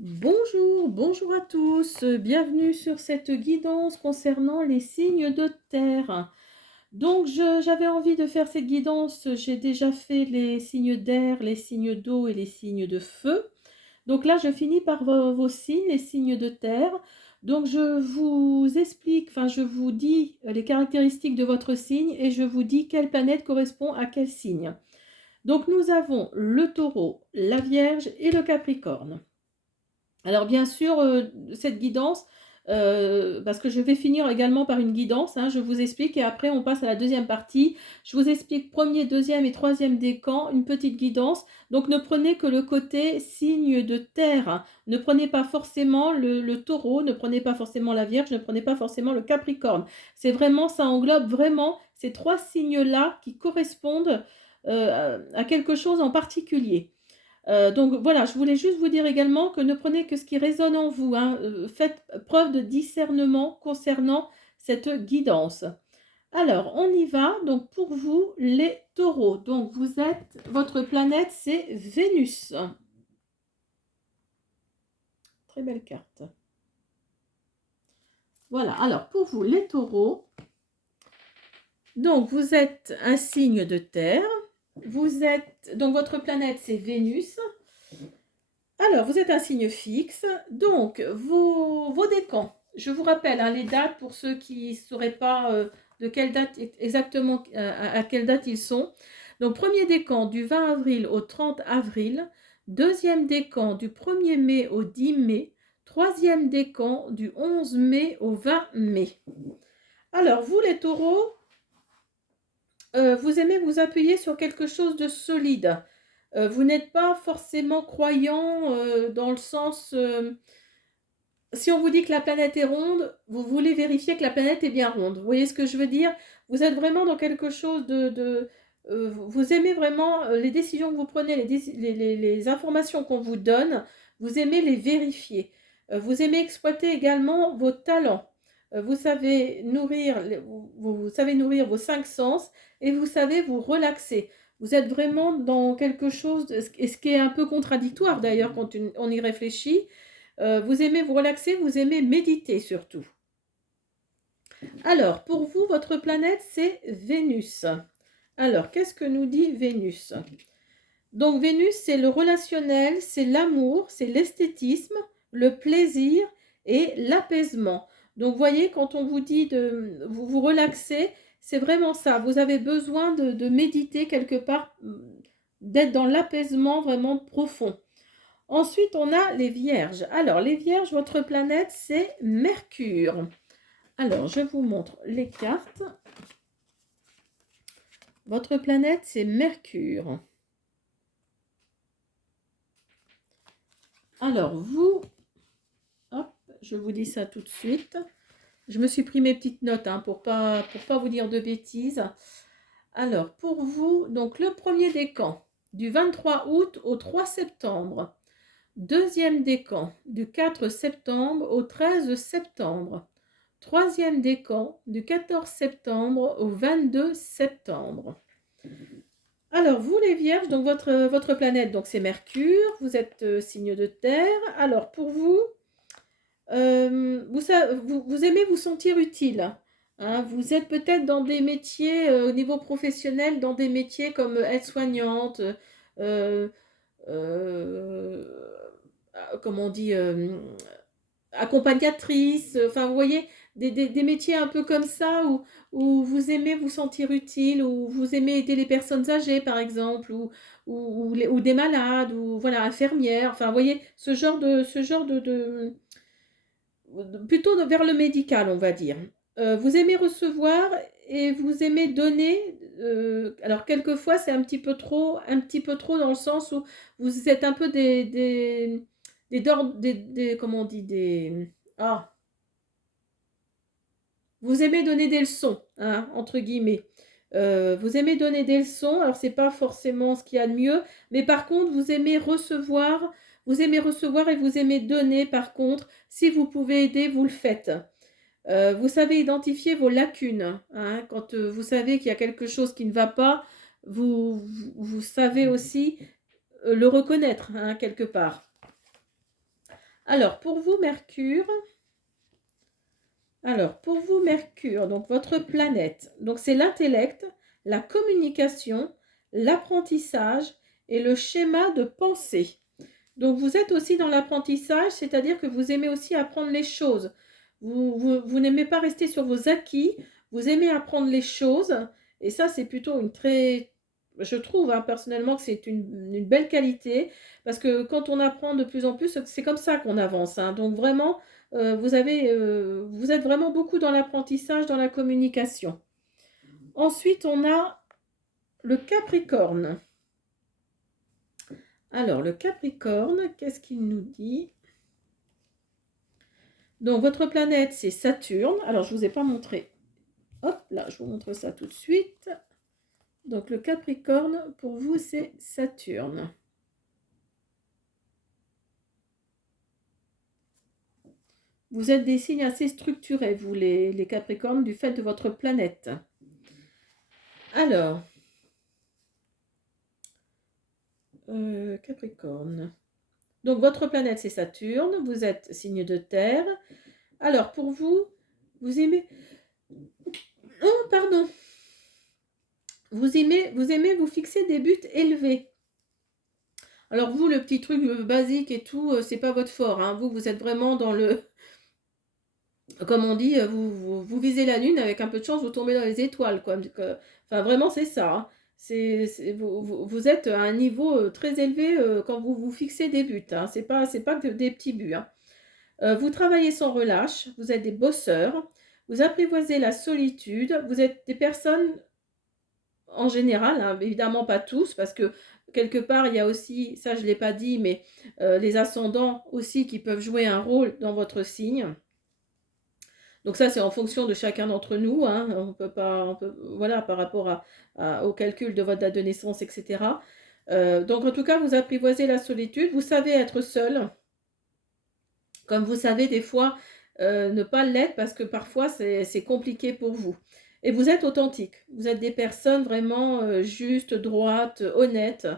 Bonjour, bonjour à tous, bienvenue sur cette guidance concernant les signes de terre. Donc j'avais envie de faire cette guidance, j'ai déjà fait les signes d'air, les signes d'eau et les signes de feu. Donc là, je finis par vos signes, les signes de terre. Donc je vous explique, enfin je vous dis les caractéristiques de votre signe et je vous dis quelle planète correspond à quel signe. Donc nous avons le taureau, la vierge et le capricorne. Alors bien sûr, cette guidance, parce que je vais finir également par une guidance, hein, je vous explique et après on passe à la deuxième partie. Je vous explique premier, deuxième et troisième décan, une petite guidance. Donc ne prenez que le côté signe de terre, hein. Ne prenez pas forcément le taureau, ne prenez pas forcément la vierge, ne prenez pas forcément le capricorne. C'est vraiment, ça englobe vraiment ces trois signes-là qui correspondent à quelque chose en particulier. Donc voilà, je voulais juste vous dire également que ne prenez que ce qui résonne en vous, hein. Faites preuve de discernement concernant cette guidance. Alors, on y va. Donc pour vous, les taureaux. Donc votre planète, c'est Vénus. Très belle carte. Voilà, alors pour vous, les taureaux. Donc vous êtes un signe de terre. Donc votre planète, c'est Vénus. Alors, vous êtes un signe fixe, donc vos décans. Je vous rappelle hein, les dates pour ceux qui ne sauraient pas de quelle date exactement, à quelle date ils sont. Donc, premier décan du 20 avril au 30 avril, deuxième décan du 1er mai au 10 mai, troisième décan du 11 mai au 20 mai. Alors, vous les taureaux, vous aimez vous appuyer sur quelque chose de solide. Vous n'êtes pas forcément croyant dans le sens, si on vous dit que la planète est ronde, vous voulez vérifier que la planète est bien ronde. Vous voyez ce que je veux dire? Vous êtes vraiment dans quelque chose vous aimez vraiment les décisions que vous prenez, les informations qu'on vous donne, vous aimez les vérifier. Vous aimez exploiter également vos talents. Vous savez nourrir, vous savez nourrir vos cinq sens et vous savez vous relaxer. Vous êtes vraiment dans quelque chose, et ce qui est un peu contradictoire d'ailleurs quand on y réfléchit. Vous aimez vous relaxer, vous aimez méditer surtout. Alors, pour vous, votre planète, c'est Vénus. Alors, qu'est-ce que nous dit Vénus? Donc, Vénus, c'est le relationnel, c'est l'amour, c'est l'esthétisme, le plaisir et l'apaisement. Donc, vous voyez, quand on vous dit de vous relaxer, c'est vraiment ça. Vous avez besoin de méditer quelque part, d'être dans l'apaisement vraiment profond. Ensuite, on a les vierges. Alors, les vierges, votre planète, c'est Mercure. Alors, je vous montre les cartes. Votre planète, c'est Mercure. Alors, vous, hop, je vous dis ça tout de suite. Je me suis pris mes petites notes hein, pour pas vous dire de bêtises. Alors, pour vous, donc le premier décan, du 23 août au 3 septembre. Deuxième décan, du 4 septembre au 13 septembre. Troisième décan, du 14 septembre au 22 septembre. Alors, vous les vierges, donc votre planète, donc c'est Mercure, vous êtes signe de terre. Alors, pour vous, vous aimez vous sentir utile. Hein, vous êtes peut-être dans des métiers, au niveau professionnel, dans des métiers comme aide-soignante, euh, euh, comment on dit, accompagnatrice, enfin vous voyez, des métiers un peu comme ça où vous aimez vous sentir utile, où vous aimez aider les personnes âgées par exemple, ou des malades, ou voilà, infirmières, enfin vous voyez, plutôt vers le médical on va dire. Vous aimez recevoir et vous aimez donner, alors quelquefois c'est un petit peu trop dans le sens où vous êtes un peu comment on dit, ah, vous aimez donner des leçons, hein, entre guillemets. Vous aimez donner des leçons, alors c'est pas forcément ce qu'il y a de mieux, mais par contre vous aimez recevoir et vous aimez donner par contre. Si vous pouvez aider, vous le faites. Vous savez identifier vos lacunes, hein, quand vous savez qu'il y a quelque chose qui ne va pas, vous savez aussi le reconnaître, hein, quelque part. Alors, pour vous, Mercure, donc votre planète, donc c'est l'intellect, la communication, l'apprentissage et le schéma de pensée. Donc vous êtes aussi dans l'apprentissage, c'est-à-dire que vous aimez aussi apprendre les choses. Vous n'aimez pas rester sur vos acquis, vous aimez apprendre les choses, et ça c'est plutôt une très... Je trouve personnellement que c'est une belle qualité, parce que quand on apprend de plus en plus, c'est comme ça qu'on avance, hein. Donc vraiment, vous êtes vraiment beaucoup dans l'apprentissage, dans la communication. Ensuite, on a le Capricorne. Alors, le Capricorne, qu'est-ce qu'il nous dit? Donc, votre planète, c'est Saturne. Alors, je ne vous ai pas montré. Hop, là, je vous montre ça tout de suite. Donc, le Capricorne, pour vous, c'est Saturne. Vous êtes des signes assez structurés, vous, les Capricornes, du fait de votre planète. Alors, Capricorne. Donc, votre planète, c'est Saturne. Vous êtes signe de terre. Alors, pour vous, vous aimez... Oh, pardon. Vous aimez vous fixer des buts élevés. Alors vous, le petit truc basique et tout, c'est pas votre fort, hein. Vous êtes vraiment dans le... Comme on dit, vous visez la lune, avec un peu de chance, vous tombez dans les étoiles, quoi. Enfin, vraiment, c'est ça, hein. Vous êtes à un niveau très élevé quand vous vous fixez des buts, hein. C'est pas que des petits buts, hein. Vous travaillez sans relâche, vous êtes des bosseurs, vous apprivoisez la solitude, vous êtes des personnes en général, hein, évidemment pas tous, parce que quelque part, il y a aussi, ça je ne l'ai pas dit, mais les ascendants aussi qui peuvent jouer un rôle dans votre signe. Donc ça, c'est en fonction de chacun d'entre nous, hein. On peut pas, voilà, par rapport au calcul de votre date de naissance, etc. Donc en tout cas, vous apprivoisez la solitude, vous savez être seul, comme vous savez des fois ne pas l'être parce que parfois c'est compliqué pour vous. Et vous êtes authentique, vous êtes des personnes vraiment justes, droites, honnêtes.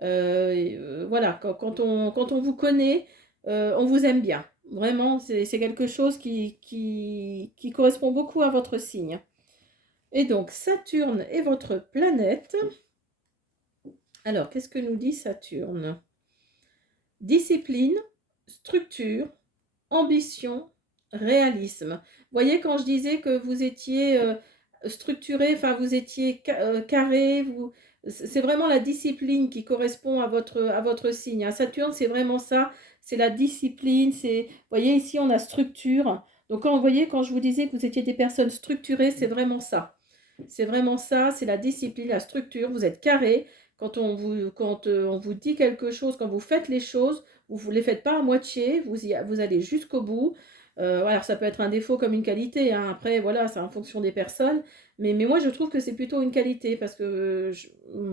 Voilà, quand on vous connaît, on vous aime bien. Vraiment, c'est quelque chose qui correspond beaucoup à votre signe. Et donc, Saturne est votre planète. Alors, qu'est-ce que nous dit Saturne? Discipline, structure, ambition, réalisme. Vous voyez, quand je disais que vous étiez structuré, enfin vous étiez carré, c'est vraiment la discipline qui correspond à votre signe, hein. Saturne, c'est vraiment ça, c'est la discipline, vous voyez, ici on a structure. Donc quand vous voyez, quand je vous disais que vous étiez des personnes structurées, c'est vraiment ça. C'est vraiment ça, c'est la discipline, la structure, vous êtes carré. Quand on vous dit quelque chose, quand vous faites les choses, vous ne les faites pas à moitié, vous allez jusqu'au bout. Alors ça peut être un défaut comme une qualité, hein. Après, voilà, c'est en fonction des personnes. Mais moi, je trouve que c'est plutôt une qualité parce que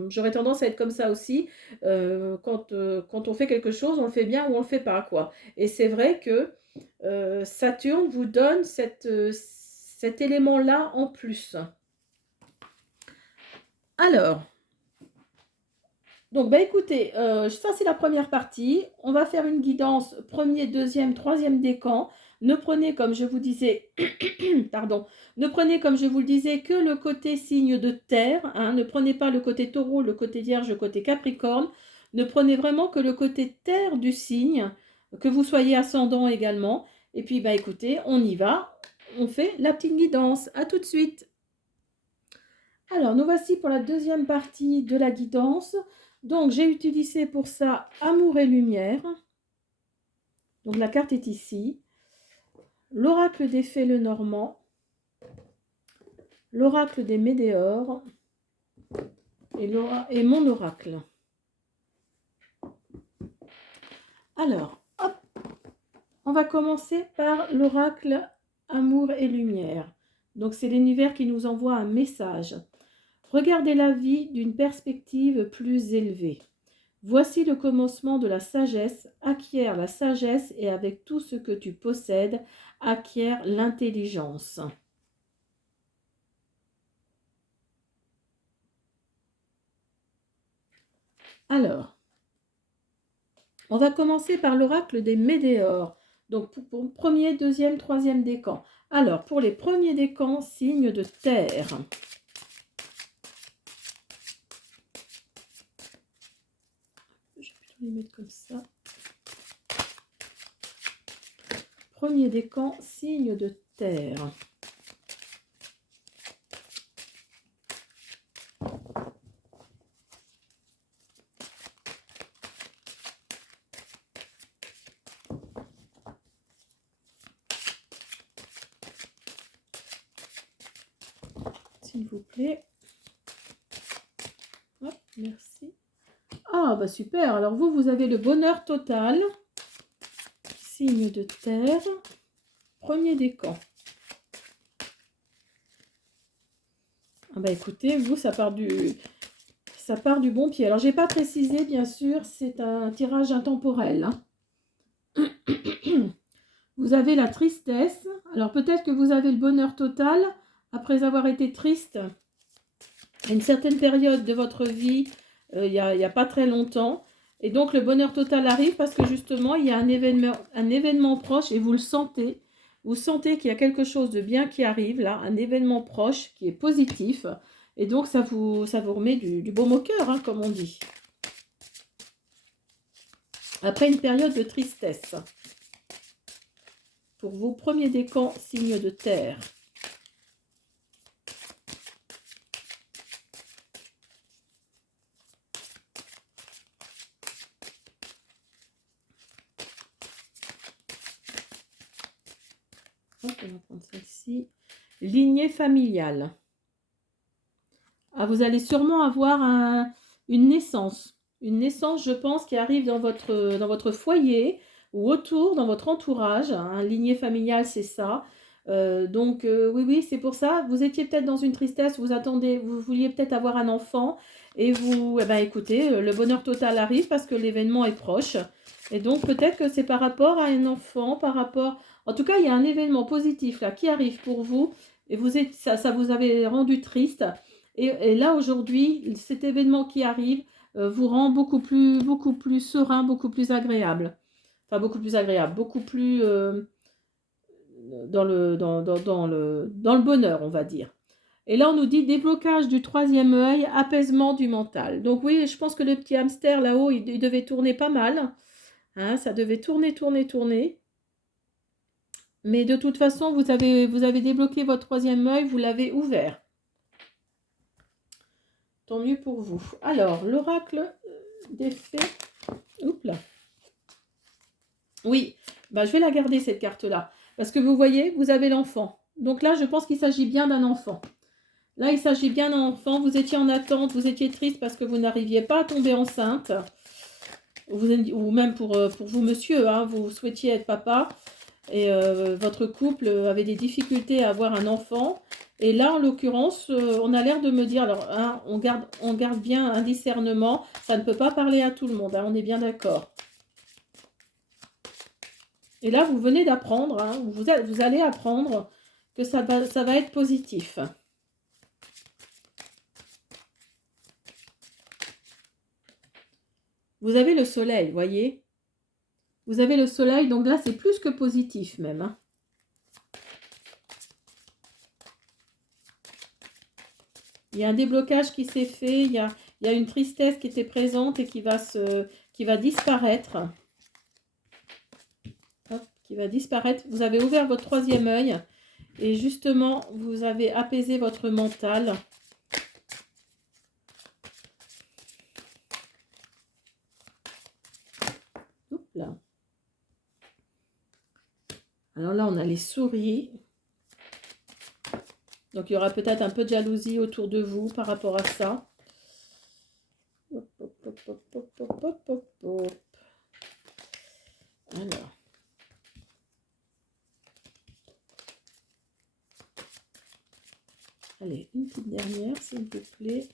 j'aurais tendance à être comme ça aussi. Quand on fait quelque chose, on le fait bien ou on le fait pas, quoi. Et c'est vrai que Saturne vous donne cet élément-là en plus. Alors, donc, bah écoutez, ça c'est la première partie. On va faire une guidance premier, deuxième, troisième décan. Ne prenez, comme je vous disais, pardon, ne prenez, comme je vous le disais, que le côté signe de terre, hein. Ne prenez pas le côté taureau, le côté vierge, le côté capricorne. Ne prenez vraiment que le côté terre du signe, que vous soyez ascendant également. Et puis, bah écoutez, on y va. On fait la petite guidance. À tout de suite. Alors, nous voici pour la deuxième partie de la guidance. Donc, j'ai utilisé pour ça Amour et Lumière. Donc, la carte est ici. L'oracle des fées le Normand. L'oracle des Médéors. Et mon oracle. Alors, hop, on va commencer par l'oracle Amour et Lumière. Donc, c'est l'univers qui nous envoie un message. Regardez la vie d'une perspective plus élevée. Voici le commencement de la sagesse. Acquiert la sagesse et avec tout ce que tu possèdes, acquiert l'intelligence. Alors, on va commencer par l'oracle des Médéors. Donc, pour premier, deuxième, troisième décan. Alors, pour les premiers décans, signe de terre. Je vais plutôt les mettre comme ça. Premier décan, signe de terre. S'il vous plaît. Hop, merci. Ah, bah super. Alors, vous avez le bonheur total. Signe de terre. Premier décan. Ah bah écoutez, vous, ça part du bon pied. Alors, j'ai pas précisé, bien sûr, c'est un tirage intemporel. Hein. Vous avez la tristesse. Alors, peut-être que vous avez le bonheur total après avoir été triste à une certaine période de votre vie, il y a pas très longtemps. Et donc, le bonheur total arrive parce que justement, il y a un événement proche et vous le sentez. Vous sentez qu'il y a quelque chose de bien qui arrive là, un événement proche qui est positif. Et donc, ça vous remet du baume au cœur, hein, comme on dit. Après une période de tristesse. Pour vos premiers décans, signe de terre. Hop, on va prendre celle-ci. Lignée familiale. Ah, vous allez sûrement avoir une naissance. Une naissance, je pense, qui arrive dans votre foyer ou autour, dans votre entourage. Hein. Lignée familiale, c'est ça. Donc, oui, c'est pour ça. Vous étiez peut-être dans une tristesse, vous vouliez peut-être avoir un enfant. Et vous, eh ben, écoutez, le bonheur total arrive parce que l'événement est proche. Et donc, peut-être que c'est par rapport à un enfant, par rapport... En tout cas, il y a un événement positif là qui arrive pour vous. Et ça vous avait rendu triste. Et là, aujourd'hui, cet événement qui arrive vous rend beaucoup plus serein, beaucoup plus agréable. Enfin, beaucoup plus agréable, beaucoup plus dans le bonheur, on va dire. Et là, on nous dit déblocage du troisième œil, apaisement du mental. Donc oui, je pense que le petit hamster là-haut, il devait tourner pas mal. Hein, ça devait tourner. Mais de toute façon, vous avez débloqué votre troisième œil, vous l'avez ouvert. Tant mieux pour vous. Alors, l'oracle des fées. Oups là. Oui, bah, je vais la garder cette carte-là. Parce que vous voyez, vous avez l'enfant. Donc là, je pense qu'il s'agit bien d'un enfant. Là, il s'agit bien d'un enfant. Vous étiez en attente, vous étiez triste parce que vous n'arriviez pas à tomber enceinte. Ou même pour vous, monsieur, hein, vous souhaitiez être papa. Et votre couple avait des difficultés à avoir un enfant. Et là, en l'occurrence, on a l'air de me dire, alors, hein, on garde bien un discernement. Ça ne peut pas parler à tout le monde, hein, on est bien d'accord. Et là, vous venez d'apprendre, hein, vous allez apprendre que ça va être positif. Vous avez le soleil, voyez. Vous avez le soleil, donc là, c'est plus que positif même. Hein. Il y a un déblocage qui s'est fait, il y a une tristesse qui était présente et qui va disparaître. Hop, qui va disparaître. Vous avez ouvert votre troisième œil et justement, vous avez apaisé votre mental. Oups là. Alors là, on a les souris. Donc, il y aura peut-être un peu de jalousie autour de vous par rapport à ça. Hop, hop, hop, hop, hop, hop, hop, hop, hop. Alors. Allez, une petite dernière, s'il vous plaît.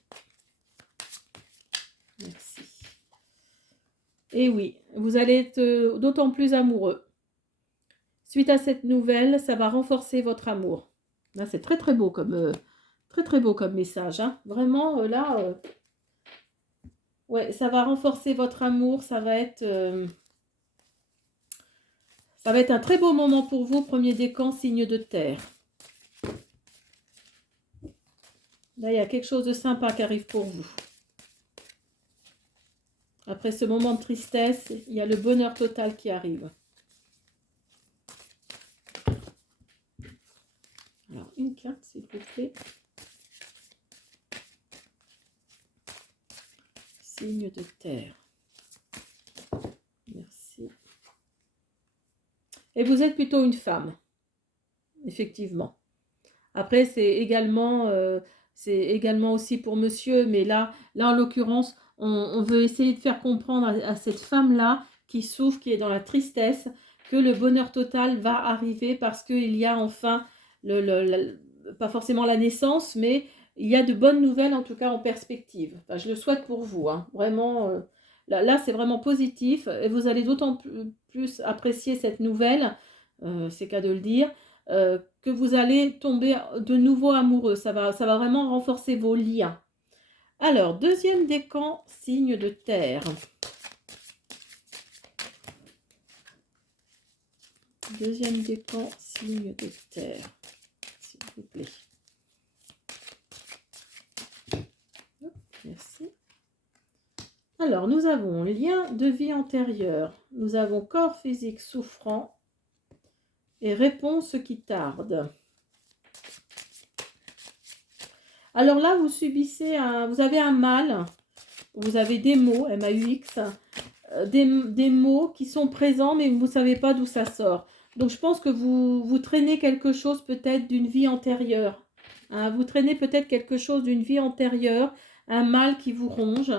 Merci. Et oui, vous allez être d'autant plus amoureux. Suite à cette nouvelle, ça va renforcer votre amour. Là, c'est très beau comme très beau comme message. Hein. Vraiment, là, ouais, ça va renforcer votre amour. Ça va Ça va être un très beau moment pour vous, premier décan, signe de terre. Là, il y a quelque chose de sympa qui arrive pour vous. Après ce moment de tristesse, il y a le bonheur total qui arrive. Alors, une carte, s'il vous plaît. Signe de terre. Merci. Et vous êtes plutôt une femme, effectivement. Après, c'est également aussi pour monsieur, mais là en l'occurrence, on veut essayer de faire comprendre à cette femme-là qui souffre, qui est dans la tristesse, que le bonheur total va arriver parce qu'il y a enfin, pas forcément la naissance, mais il y a de bonnes nouvelles en tout cas en perspective. Enfin, je le souhaite pour vous, hein. Vraiment, là c'est vraiment positif et vous allez d'autant plus apprécier cette nouvelle, c'est qu'à de le dire, que vous allez tomber de nouveau amoureux. Ça va vraiment renforcer vos liens. Alors, deuxième décan, signe de terre. Deuxième décan, signe de terre, s'il vous plaît. Merci. Alors, nous avons lien de vie antérieure. Nous avons corps physique souffrant et réponse qui tarde. Alors là, vous subissez vous avez un mal, vous avez des mots, M-A-U-X, des mots qui sont présents, mais vous ne savez pas d'où ça sort. Donc, je pense que vous traînez quelque chose peut-être d'une vie antérieure. Hein, vous traînez peut-être quelque chose d'une vie antérieure, un mal qui vous ronge.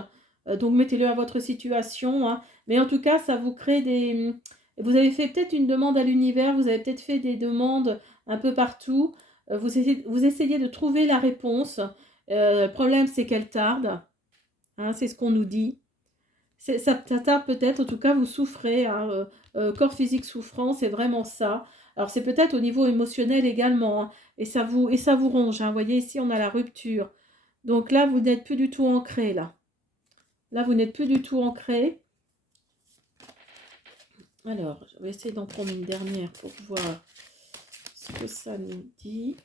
Donc, mettez-le à votre situation. Hein. Mais en tout cas, ça vous crée des... Vous avez fait peut-être une demande à l'univers, vous avez peut-être fait des demandes un peu partout. Vous essayez de trouver la réponse. Le problème, c'est qu'elle tarde. Hein, c'est ce qu'on nous dit. Ça tarde peut-être, en tout cas, vous souffrez. Hein, corps physique souffrant, c'est vraiment ça. Alors, c'est peut-être au niveau émotionnel également. Hein, et ça vous ronge. Hein, vous voyez, ici, on a la rupture. Donc là, vous n'êtes plus du tout ancré, là. Là, vous n'êtes plus du tout ancré. Alors, je vais essayer d'en prendre une dernière pour voir ce que ça nous dit.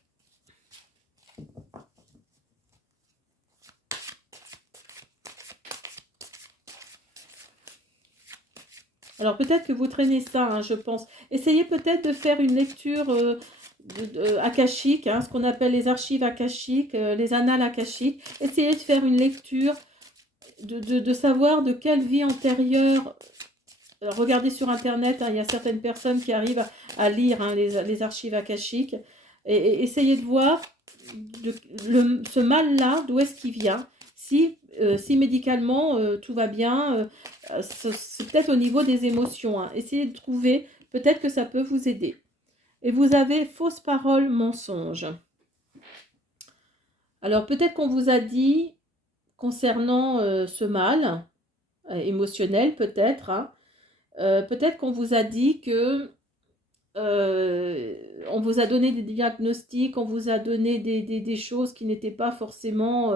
Alors, peut-être que vous traînez ça, hein, je pense. Essayez peut-être de faire une lecture akashique, hein, ce qu'on appelle les archives akashiques, les annales akashiques. Essayez de faire une lecture, de savoir de quelle vie antérieure. Alors, regardez sur Internet, hein, il y a certaines personnes qui arrivent à lire, hein, les archives akashiques. Et essayez de voir ce mal-là, d'où est-ce qu'il vient. Si médicalement tout va bien, c'est peut-être au niveau des émotions. Hein. Essayez de trouver, peut-être que ça peut vous aider. Et vous avez fausse parole, mensonge. Alors peut-être qu'on vous a dit, concernant ce mal, émotionnel peut-être, hein, peut-être qu'on vous a dit que on vous a donné des diagnostics, on vous a donné des choses qui n'étaient pas forcément...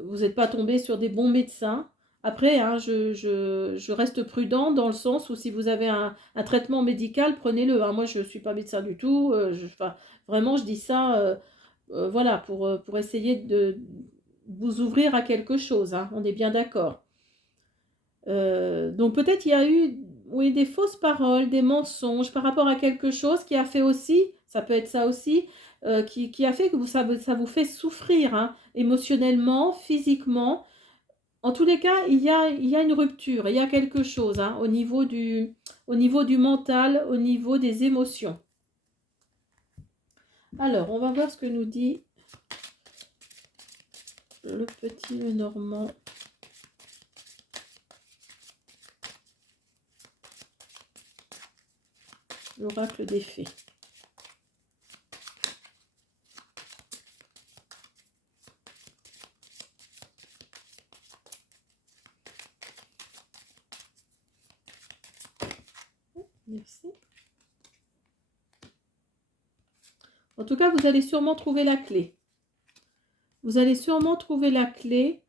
vous n'êtes pas tombé sur des bons médecins. Après, hein, je reste prudent dans le sens où si vous avez un traitement médical, prenez-le. Hein. Moi, je ne suis pas médecin du tout. Vraiment, je dis ça voilà, pour essayer de vous ouvrir à quelque chose. Hein. On est bien d'accord. Donc peut-être il y a eu des fausses paroles, des mensonges par rapport à quelque chose qui a fait aussi, ça peut être ça aussi, qui a fait que ça vous fait souffrir, hein, émotionnellement, physiquement. En tous les cas, il y a une rupture, il y a quelque chose, hein, au niveau du mental, au niveau des émotions. Alors, on va voir ce que nous dit le petit Lenormand. L'oracle des fées. Merci. En tout cas, vous allez sûrement trouver la clé. Vous allez sûrement trouver la clé.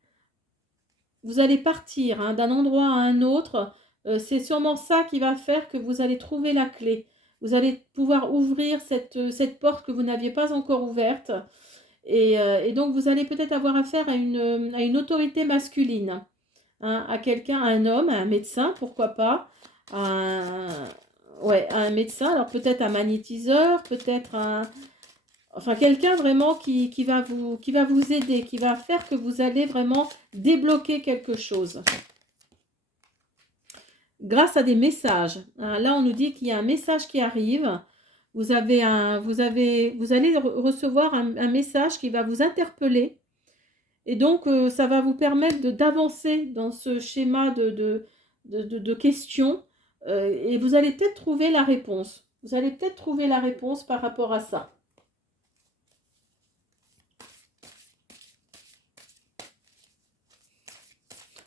Vous allez partir, hein, d'un endroit à un autre C'est sûrement ça qui va faire que vous allez trouver la clé. Vous allez pouvoir ouvrir cette porte que vous n'aviez pas encore ouverte. Et donc, vous allez peut-être avoir affaire à une autorité masculine, hein, à quelqu'un, à un homme, à un médecin, pourquoi pas, à un, ouais, à un médecin, alors peut-être un magnétiseur, peut-être enfin quelqu'un vraiment qui va vous aider, qui va faire que vous allez vraiment débloquer quelque chose grâce à des messages. Hein. Là, on nous dit qu'il y a un message qui arrive. Vous allez recevoir un message qui va vous interpeller. Et donc, ça va vous permettre d'avancer dans ce schéma de questions. Et vous allez peut-être trouver la réponse. Vous allez peut-être trouver la réponse par rapport à ça.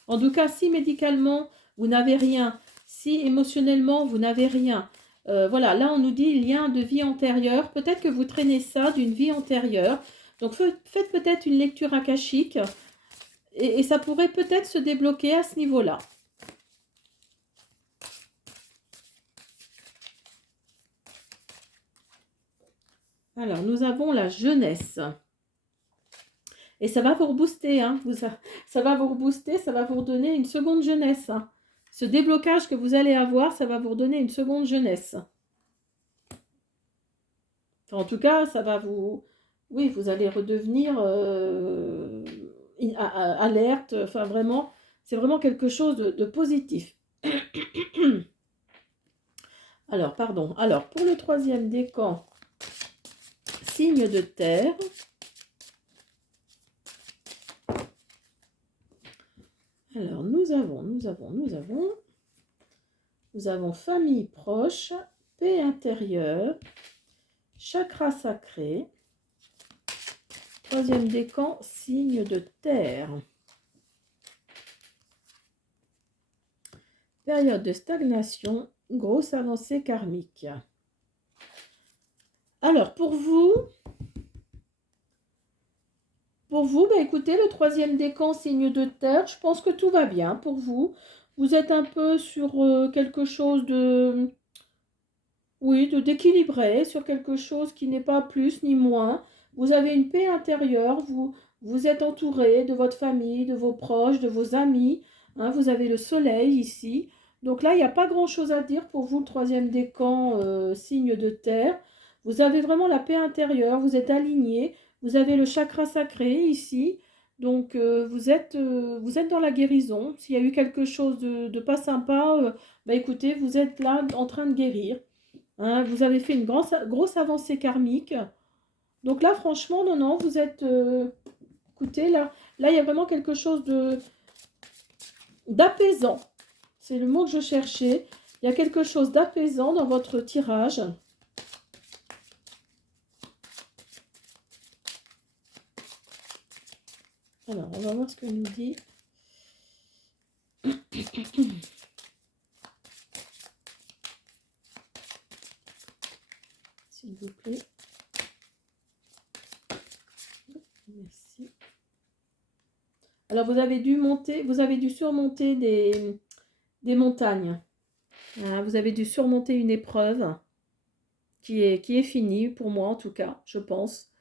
En tout cas, si médicalement, vous n'avez rien, si émotionnellement, vous n'avez rien, voilà, là, on nous dit lien de vie antérieure. Peut-être que vous traînez ça d'une vie antérieure. Donc, faites peut-être une lecture akashique et ça pourrait peut-être se débloquer à ce niveau-là. Alors, nous avons la jeunesse. Et ça va vous rebooster, hein. Ça va vous rebooster, ça va vous redonner une seconde jeunesse. Hein. Ce déblocage que vous allez avoir, ça va vous redonner une seconde jeunesse. Enfin, en tout cas, ça va vous... Oui, vous allez redevenir alerte. Enfin, vraiment, c'est vraiment quelque chose de positif. Alors, pardon. Alors, pour le troisième décan, signe de terre. Alors, nous avons famille proche, paix intérieure, chakra sacré. Troisième décan, signe de terre. Période de stagnation, grosse avancée karmique. Alors, pour vous, écoutez, le troisième décan, signe de terre, je pense que tout va bien pour vous. Vous êtes un peu sur quelque chose de... Oui, d'équilibré, sur quelque chose qui n'est pas plus ni moins. Vous avez une paix intérieure, vous êtes entouré de votre famille, de vos proches, de vos amis. Hein, vous avez le soleil ici. Donc là, il n'y a pas grand-chose à dire pour vous, le troisième décan, signe de terre. Vous avez vraiment la paix intérieure, vous êtes aligné. Vous avez le chakra sacré ici. Donc vous êtes dans la guérison. S'il y a eu quelque chose de pas sympa, écoutez, vous êtes là en train de guérir. Hein, vous avez fait une grosse avancée karmique. Donc là, franchement, non, vous êtes... écoutez, là, il y a vraiment quelque chose d'apaisant. C'est le mot que je cherchais. Il y a quelque chose d'apaisant dans votre tirage. Alors, on va voir ce que nous dit. S'il vous plaît. Merci. Alors, vous avez dû surmonter des montagnes. Vous avez dû surmonter une épreuve qui est finie, pour moi en tout cas, je pense,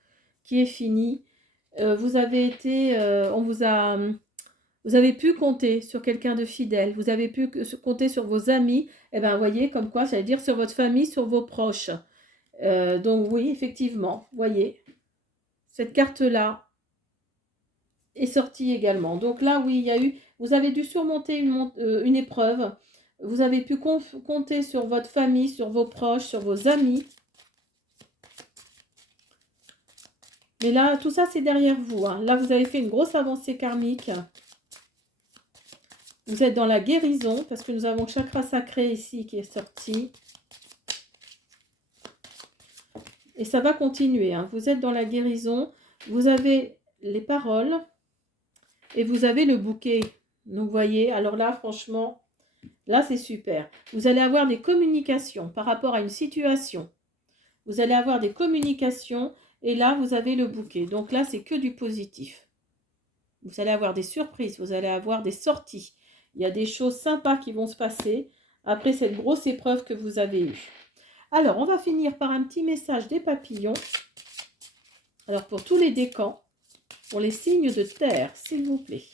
qui est finie. Vous avez été, vous avez pu compter sur quelqu'un de fidèle, vous avez pu compter sur vos amis, et bien, vous voyez, comme quoi, ça veut dire sur votre famille, sur vos proches. Donc oui, effectivement, voyez, cette carte-là est sortie également. Donc là, oui, vous avez dû surmonter une épreuve, vous avez pu compter sur votre famille, sur vos proches, sur vos amis. Mais là, tout ça, c'est derrière vous. Hein. Là, vous avez fait une grosse avancée karmique. Vous êtes dans la guérison, parce que nous avons le chakra sacré ici qui est sorti. Et ça va continuer. Hein. Vous êtes dans la guérison. Vous avez les paroles. Et vous avez le bouquet. Donc, vous voyez, alors là, franchement, là, c'est super. Vous allez avoir des communications par rapport à une situation. Vous allez avoir des communications. Et là, vous avez le bouquet. Donc là, c'est que du positif. Vous allez avoir des surprises. Vous allez avoir des sorties. Il y a des choses sympas qui vont se passer après cette grosse épreuve que vous avez eue. Alors, on va finir par un petit message des papillons. Alors, pour tous les décans, pour les signes de terre, s'il vous plaît.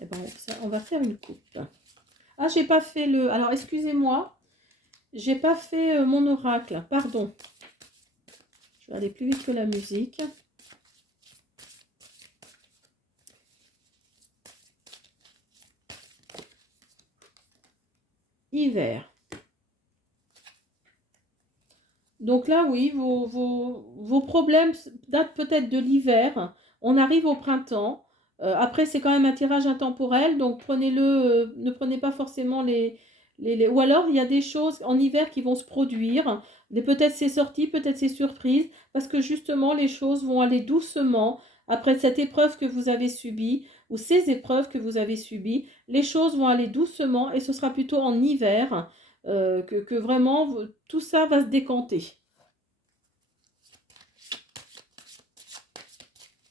Eh ben, on va faire une coupe. Ah, j'ai pas fait le... Alors, excusez-moi. J'ai pas fait mon oracle. Pardon. Je vais aller plus vite que la musique. Hiver. Donc là, oui, vos problèmes datent peut-être de l'hiver. On arrive au printemps. Après, c'est quand même un tirage intemporel, donc prenez-le, ne prenez pas forcément Ou alors, il y a des choses en hiver qui vont se produire. Peut-être c'est sorti, peut-être c'est surprise, parce que justement, les choses vont aller doucement. Après cette épreuve que vous avez subie, ou ces épreuves que vous avez subies, les choses vont aller doucement et ce sera plutôt en hiver que vraiment tout ça va se décanter.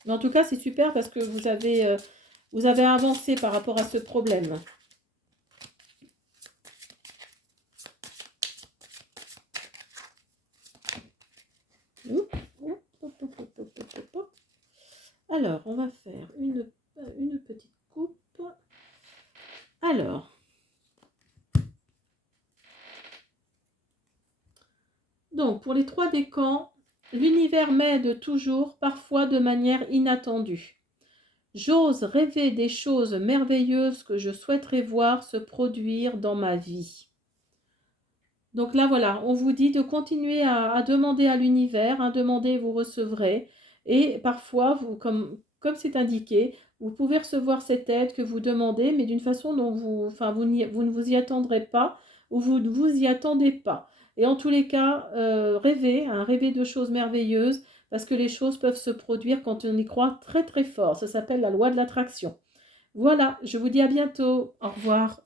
Mais en tout cas, c'est super parce que vous avez avancé par rapport à ce problème. Alors, on va faire une petite coupe. Alors, donc pour les 3 décans, l'univers m'aide toujours, parfois de manière inattendue. J'ose rêver des choses merveilleuses que je souhaiterais voir se produire dans ma vie. Donc là, voilà, on vous dit de continuer à demander à l'univers, hein, demandez, vous recevrez. Et parfois, comme c'est indiqué, vous pouvez recevoir cette aide que vous demandez, mais d'une façon dont vous ne vous y attendrez pas ou vous ne vous y attendez pas. Et en tous les cas, rêvez, hein, rêvez de choses merveilleuses, parce que les choses peuvent se produire quand on y croit très très fort. Ça s'appelle la loi de l'attraction. Voilà, je vous dis à bientôt. Au revoir.